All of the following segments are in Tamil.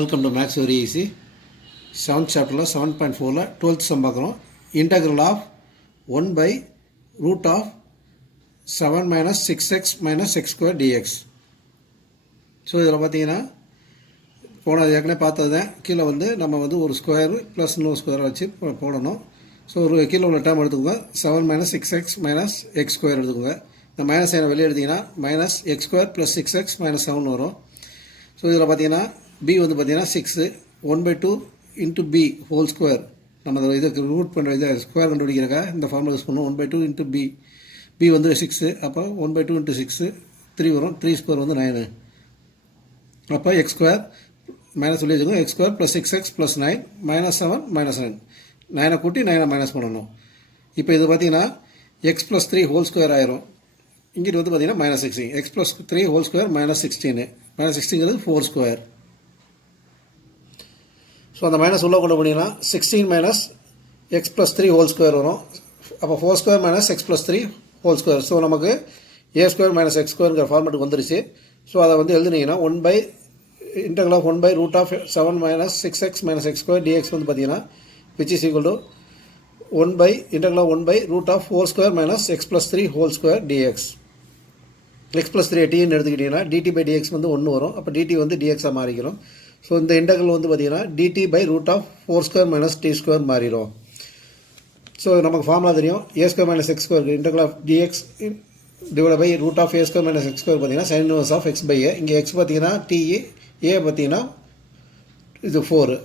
Welcome to maths very easy. 7th சாப்டரில் 7.4ல் 12th சம் பார்க்குறோம். Integral of 1 by root of 7 minus 6x minus x square dx. So இதில் பார்த்தீங்கன்னா ஏற்கனவே பார்த்தது தான். கீழே நம்ம ஒரு ஸ்கொயர் ப்ளஸ் இன்னொரு ஸ்கொயரை வச்சு போடணும். ஸோ ஒரு கீழே உள்ள டேர்ம் எடுத்துக்கோங்க. 7 minus 6x minus x square எடுத்துக்கோங்க. இந்த மைனஸ் சைனை வெளியே எடுத்திங்கன்னா minus x square plus 6x minus 7 வரும். ஸோ இதில் பார்த்தீங்கன்னா b பார்த்தீங்கன்னா 6 1/2 இன்ட்டு பி ஹோல் ஸ்கொயர். நம்ம இதுக்கு ரூட் பண்ணுற இதை ஸ்கொயர் கண்டுபிடிக்கிறக்கா இந்த ஃபார்முலா யூஸ் பண்ணுவோம். 1/2 இன்ட்டு பி. பி 6, அப்போ 1/2 இன்ட்டு 6 3 வரும். 3 ஸ்கொயர் 9. அப்போ எக்ஸ் ஸ்கொயர் மைனஸ் சொல்லி வச்சுக்கோங்க. X square plus 6x plus 9 minus 7 minus 9. 9 கூட்டி 9 மைனஸ் பண்ணணும். இப்போ இது பார்த்தீங்கன்னா எக்ஸ் ப்ளஸ் 3 ஹோல் ஸ்கொயர் ஆயிரும். இங்கிட்டு பார்த்தீங்கன்னா minus 16. X plus 3 whole square minus 16. Minus 16 4 square. So அந்த மைனஸ் உள்ளே கொண்டு போனீங்கன்னா 16 minus x plus 3 whole square வரும். அப்போ 4 square minus x plus 3 whole square. So நமக்கு ஏ ஸ்கொயர் மைனஸ் எக்ஸ் ஸ்கொயருங்கிற ஃபார்மெட்டுக்கு வந்துருச்சு. ஸோ அதை எழுதுனீங்கன்னா 1 by integral of 1 by root of 7 minus 6x minus x square dx பார்த்தீங்கன்னா which is equal to 1 by integral of 1 by root of 4 square minus x plus 3 whole square dx. X plus 3 டின்னு எடுத்துக்கிட்டிங்கன்னா டிடி பை டிஎக்ஸ் 1 வரும். அப்போ டிடி டிஎக்ஸாக மாறிக்கிறோம். ஸோ இந்த இன்டகிரல் பார்த்தீங்கன்னா dt by root of 4 square minus t square மாறிடும். ஸோ நமக்கு ஃபார்முலா தெரியும். A square minus x square integral of dx divide by root of a square minus x square பார்த்தீங்கன்னா sign inverse of x by a. இங்கே எக்ஸ் பார்த்தீங்கன்னா டி, ஏ பார்த்தீங்கன்னா இது 4.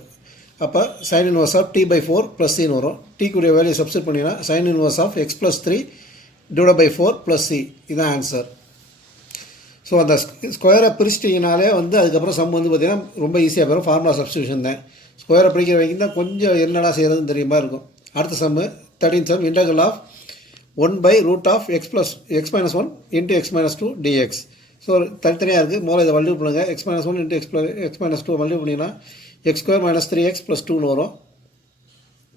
அப்போ sine inverse of t by 4 plus சின்னு வரும். டீக்குடைய வேல்யூ சப்ஸ்டிட் பண்ணிங்கன்னா sine inverse of x plus 3 divide by 4 plus c. இதுதான் ஆன்சர். ஸோ அந்த ஸ்கொயரை பிரிச்சிட்டிங்கனாலே அதுக்கப்புறம் சம் பார்த்தீங்கன்னா ரொம்ப ஈஸியாக போயிடும். ஃபார்முலா சப்ஸ்டியூஷன் தான். ஸ்கொயரை பிரிக்கிற வரைக்கும் தான் கொஞ்சம் என்னடா செய்கிறதுன்னு தெரியுமா இருக்கும். அடுத்த sum 13th sum integral of 1 by root of x plus x minus 1 into x minus 2 dx. So தனித்தனியாக இருக்குது. முதல்ல இதை மல்டிபிள் பண்ணுங்கள். X minus 1 into x minus 2 multiple பண்ணிங்கன்னா x square minus 3x plus 2ன்னு வரும்.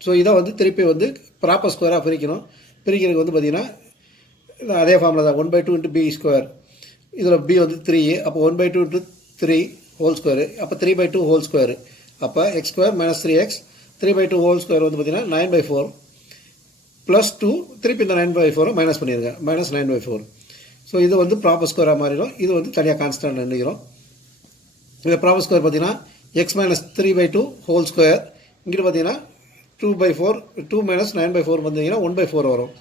ஸோ இதை திருப்பி ப்ராப்பர் ஸ்கொயராக பிரிக்கணும். பிரிக்கிறதுக்கு பார்த்தீங்கன்னா அதே ஃபார்முலா தான். 1/2 இன்ட்டு பி ஸ்கொயர். இதில் பி 3. அப்போ 1/2 இன்ட்டு 3 ஹோல் ஸ்கொயரு. அப்போ 3/2 ஹோல் ஸ்கொயரு. அப்போ X square minus 3x 3/2 whole square பார்த்தீங்கன்னா 9/4 ப்ளஸ் 2. திருப்பி இந்த 9/4 மைனஸ் பண்ணிடுங்க. மைனஸ் 9/4. ஸோ இது ப்ராப்பர் ஸ்கொயராக மாறிடும். இது தனியாக கான்ஸ்டன்ட் நினைக்கிறோம். இந்த ப்ராப்பர் ஸ்கொயர் பார்த்தீங்கன்னா எக்ஸ் மைனஸ் 3/2 ஹோல் ஸ்கொயர். இங்கிட்டு பார்த்தீங்கன்னா 2/4 2 மைனஸ் 9/4 பார்த்தீங்கன்னா 1/4 வரும்.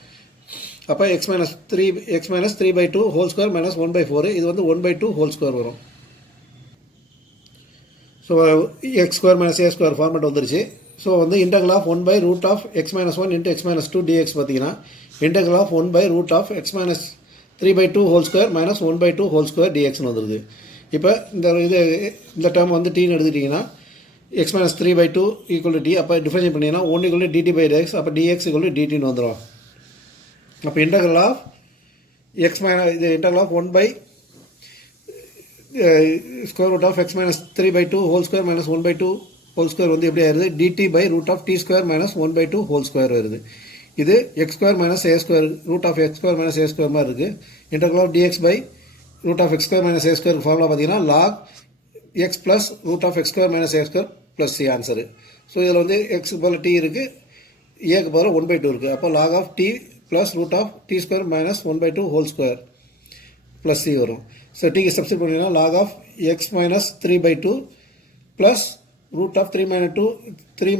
அப்போ x minus 3/2 whole square minus 1/4. இது 1/2 ஹோல் ஸ்கொயர் வரும். So x square minus a square format வந்துருச்சு. So integral of 1 by root of x minus 1 into x minus 2 dx பார்த்தீங்கன்னா integral of 1 by root of x minus 3/2 whole square minus 1/2 whole square டிஎக்ஸ்னு வந்துருது. இப்போ இந்த டேர்ம் டீன்னு எடுத்துக்கிட்டிங்கன்னா x minus 3/2 equal to t. அப்போ டிஃபரன்ஷியேட் பண்ணிங்கன்னா 1 equal to dt by dx. அப்போ டிஎக்ஸ் ஈக்குவல் டு டிடின்னு வந்துடும். அப்போ இன்டகிரல் ஆஃப் எக்ஸ் மைனஸ் இது integral of 1 by square root of x minus 3/2 whole square minus 1/2 whole square எப்படி ஆயிருது. Dt by root of t square minus 1/2 whole square வருது. இது x square minus a square root of x square minus a square மாதிரி இருக்குது. Integral of dx by root of x square minus a square formula பார்த்தீங்கன்னா log x plus root of x square minus a square plus c answer. So இதில் எக்ஸுக்கு பதில் டி இருக்குது, ஏக்கு பதில் 1/2 இருக்குது. அப்போ log of t plus root of t square minus 1/2 whole square plus c வரும். ஸோ டிக்கு சப்ஸ்டிட் பண்ணிங்கன்னா log of x minus 3/2 plus root of 3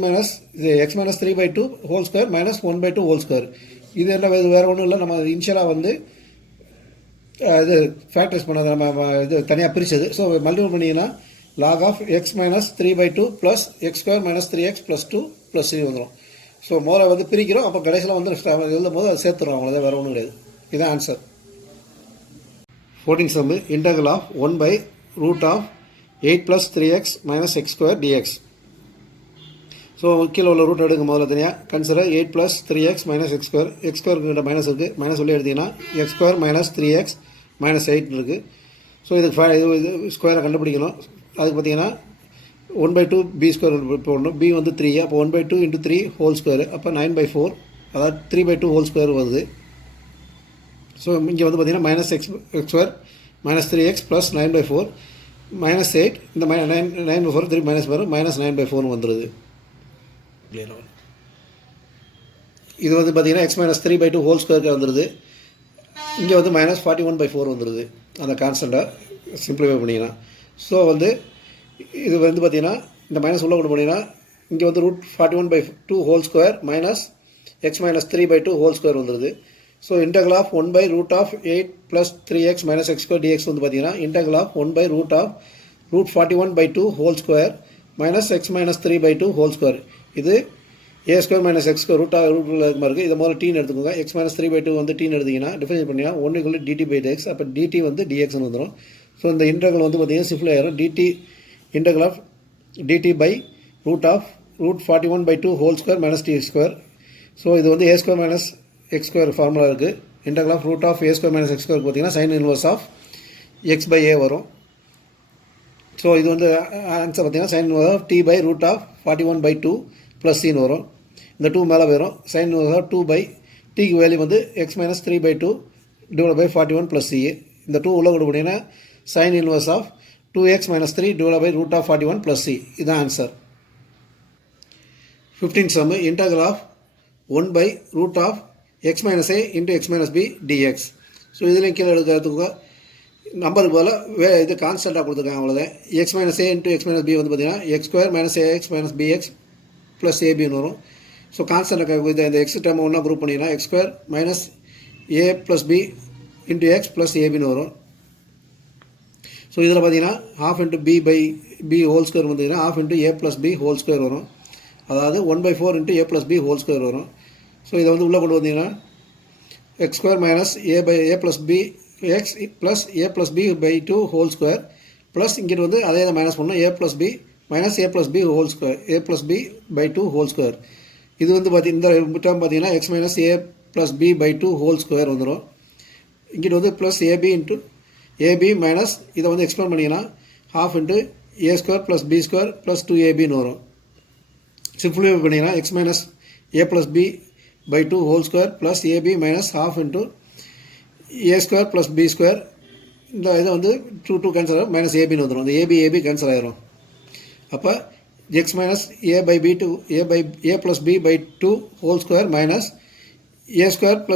minus x minus 3/2 whole square minus 1/2 whole square. இது என்ன வேறு ஒன்றும் இல்லை. நம்ம இனிஷியலாக இது ஃபேக்டரைஸ் பண்ணது நம்ம இது தனியாக பிரித்தது. ஸோ மல்டிபிள் பண்ணிங்கன்னா log of x minus 3/2 plus x square minus 3x plus 2 plus 3 வந்துடும். ஸோ மோரை பிரிக்கிறோம். அப்போ கடைசியில் எழுதும் போது அது சேர்த்துறோம். அவ்வளோதான், வேறு ஒன்றும் கிடையாது. இதுதான் answer. 14th sum integral of 1 by root of 8 plus 3x minus x square dx. So கீழே உள்ள ரூட் எடுங்க. முதல்ல தனியாக consider 8 plus 3x minus x square. X square minus இருக்குது. மைனஸ் சொல்லி எடுத்திங்கன்னா X square minus 3x minus 8 இருக்குது. ஸோ இது ஸ்கொயரை கண்டுபிடிக்கணும். அதுக்கு பார்த்தீங்கன்னா 1/2 பி ஸ்கொயர் போடணும். பி 3. அப்போ 1/2 இன்ட்டு 3 ஹோல் ஸ்கொயர். அப்போ 9/4, அதாவது 3/2 ஹோல் ஸ்கொயர் வருது. ஸோ இங்கே பார்த்தீங்கன்னா minus x square minus 3x plus 9/4 -8 இந்த 9/4 திருப்பி மைனஸ் வரும் -9/4 வந்துடுது. இது வந்து பார்த்தீங்கன்னா x-3/2 ஹோல் ஸ்கொயருக்கு வந்துடுது. இங்கே வந்து -41/4 வந்துடுது அந்த கான்ஸ்டண்ட்டாக சிம்பிளிஃபை பண்ணிங்கன்னா. ஸோ வந்து இது வந்து பார்த்தீங்கன்னா இந்த மைனஸ் உள்ள கொண்டு போனீங்கன்னா இங்கே வந்து √41/2 whole square minus x-3/2 whole square வந்துடுது. So integral of 1/8 + 3x - x² dx வந்து பார்த்தீங்கன்னா integral of 1/√41/2 whole square minus x-3/2 whole square. இது a² - x² ரூட்டாக இருக்குது. இதை முதல்ல டீன்னு எடுத்துக்கோங்க. x-3/2 வந்து டீன்னு எடுத்திங்கன்னா டிஃபைன் பண்ணிங்கன்னா 1 dt/dx. அப்போ dt வந்து dxன்னு வந்துடும். ஸோ இந்த இன்டெக்ரல் வந்து பார்த்தீங்கன்னா சிம்பிள் ஆயிரும். Integral of dt/√41/2 whole square minus t². So இது வந்து a² - x² ஃபார்முலா இருக்குது. இன்டெக்ரல் ஆஃப் √a² - x² பார்த்தீங்கன்னா sin inverse ஆஃப் x/a வரும். ஸோ இது வந்து ஆன்சர் பார்த்தீங்கன்னா sin inverse of t/√41/2 + c வரும். இந்த 2 மேலே போயிடும். sin inverse ஆஃப் 2/tக்கு வேல்யூ வந்து x-3/2 / 41 + c. இந்த 2 உள்ள கொண்டு போனீங்கன்னா sin inverse of 2x - 3 / √41 + c. இதுதான் answer. 15th sum integral of 1/√x - a into x - b dx. So இதில் கீழே எடுக்கிறதுக்கு நம்பருக்கு போல் இது கான்ஸ்டண்ட்டாக கொடுத்துருக்காங்க. அவ்வளோதான். x - a into x - b வந்து பார்த்தீங்கன்னா x² - ax - bx + abன்னு வரும். ஸோ கான்ஸ்டண்ட்டை இந்த எக்ஸ் டேர்மை ஒன்றா குரூப் பண்ணிங்கன்னா x² - a + b into x + abன்னு வரும். ஸோ இதில் பார்த்தீங்கன்னா ½ into b ஹோல் ஸ்கொயர் பார்த்தீங்கன்னா ½ into a + b whole square வரும். அதாவது 1/4 into a + b whole square வரும். ஸோ இதை வந்து உள்ளே கொண்டு வந்தீங்கன்னா x² - a + b x + a + b/2 whole square plus இங்கிட்டு வந்து அதே தான் மைனஸ் பண்ணணும் a + b - a + b whole square a + b/2 whole square. இது வந்து இந்த டேர்ம் பார்த்தீங்கன்னா x - a + b/2 whole square வந்துடும். இங்கிட்டு வந்து ப்ளஸ் ab மைனஸ் இதை வந்து எக்ஸ்பிளைன் பண்ணிங்கன்னா ½ into a² + b² + 2abன்னு வரும். சிம்பிளிஃபை பண்ணிங்கன்னா x - a + b/2 whole square plus ab minus ½ into a² + b². இந்த இதை வந்து 2 கேன்சல் ஆகும் -abன்னு வந்துடும். இந்த ab கேன்சல் ஆகிரும். அப்போ x - a + b/2 whole square minus a²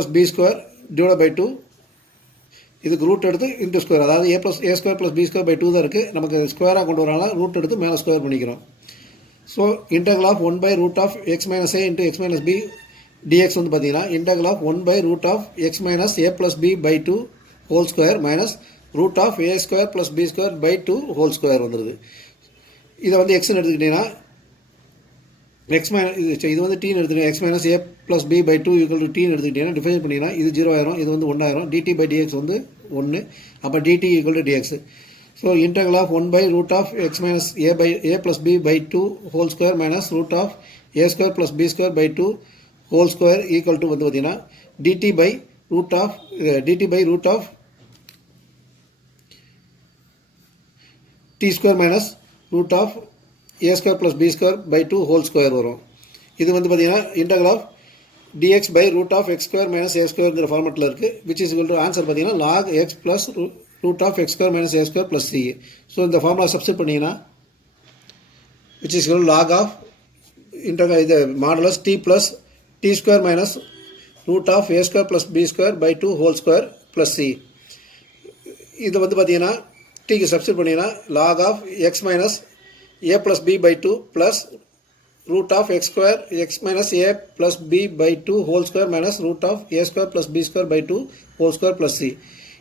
+ b² / 2. இதுக்கு ரூட் எடுத்து இன்ட்டு ஸ்கொயர். அதாவது a² + b²/2 தான் இருக்குது. நமக்கு ஸ்கொயராக கொண்டு வரனால ரூட் எடுத்து மேலே ஸ்கொயர் பண்ணிக்கிறோம். So integral of 1/√x - a into x - b dx வந்து பார்த்தீங்கன்னா integral of 1/√x - a + b/2 whole square minus √a² + b²/2 whole square வந்துடுது. இதை வந்து எக்ஸ்ன்னு எடுத்துக்கிட்டிங்கன்னா இது வந்து டீன்னு எடுத்துக்கிட்டீங்க. x - a + b/2 = டீன்னு எடுத்துக்கிட்டிங்கன்னா டிஃபைன் பண்ணிங்கன்னா இது 0 ஆயிரும். இது வந்து 1 ஆயிரும். dt/dx வந்து 1. அப்போ dt = dx. So integral of 1/√x - a + b/2 whole square minus √a² + b²/2 whole square equal to வந்து பார்த்தீங்கன்னா dt/√t² minus √a² + b²/2 whole square வரும். இது வந்து பார்த்தீங்கன்னா இன்டெக்ரல் ஆஃப் dx/√x² - a²ங்கிற ஃபார்மெட்டில் இருக்குது. Which is equal to answer பார்த்தீங்கன்னா log x + √x² - a² + c. So இந்த ஃபார்முலா சப்ஸ்டிட் பண்ணிங்கன்னா which is equal log of இது modulus t + t² minus √a² + b²/2 whole square + c. இது வந்து பார்த்தீங்கன்னா டீக்கு சப்ஸ்டிட் பண்ணிங்கன்னா log of x - a + b/2 plus √x² - a + b/2 whole square minus √a² + b²/2 whole square + c.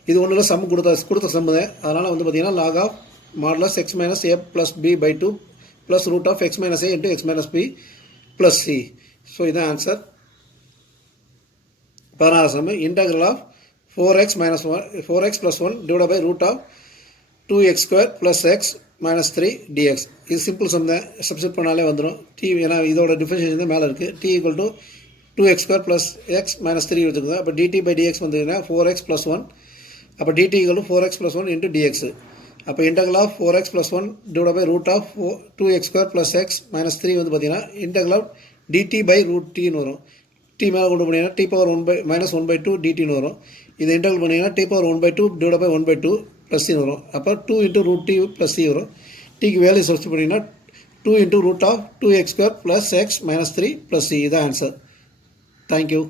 இது ஒன்றில் சம் கொடுத்த சம்மு தான். அதனால் வந்து பார்த்தீங்கன்னா log of modulus x - a + b/2 plus √x - a into x - b + c. So இதுதான் answer. 16th sum integral of 4x + 1 /√2x² + x - 3 dx. இது சிம்பிள் சம் தான். சப்ஸ்டிட் பண்ணாலே வந்துடும். ஏன்னா இதோட டிஃபரன்ஷியேஷன் தான் மேலே இருக்குது. t = 2x² + x - 3 வச்சுக்கோங்க. அப்போ dt/dx வந்துன்னா 4x + 1. அப்போ dt = 4x + 1 into dx. அப்போ integral of 4x + 1 /√2x² + x - 3 வந்து பார்த்தீங்கன்னா இன்டெக்ரல் ஆஃப் dt/√tன்னு வரும். t மேலே கொண்டு போனீங்கன்னா t⁻1 - 1/2 dtன்னு வரும். இதை இன்டெக்ரல் பண்ணிங்கன்னா t⁻1/2 / 1/2 ப்ளஸ் சின்னு வரும். அப்போ 2 into root t plus c வரும். டிக்கு வேல்யூ சப்ஸ்டிட் பண்ணிங்கன்னா 2 into root of 2x² + x - 3 + c இதான் ஆன்சர். தேங்க்யூ.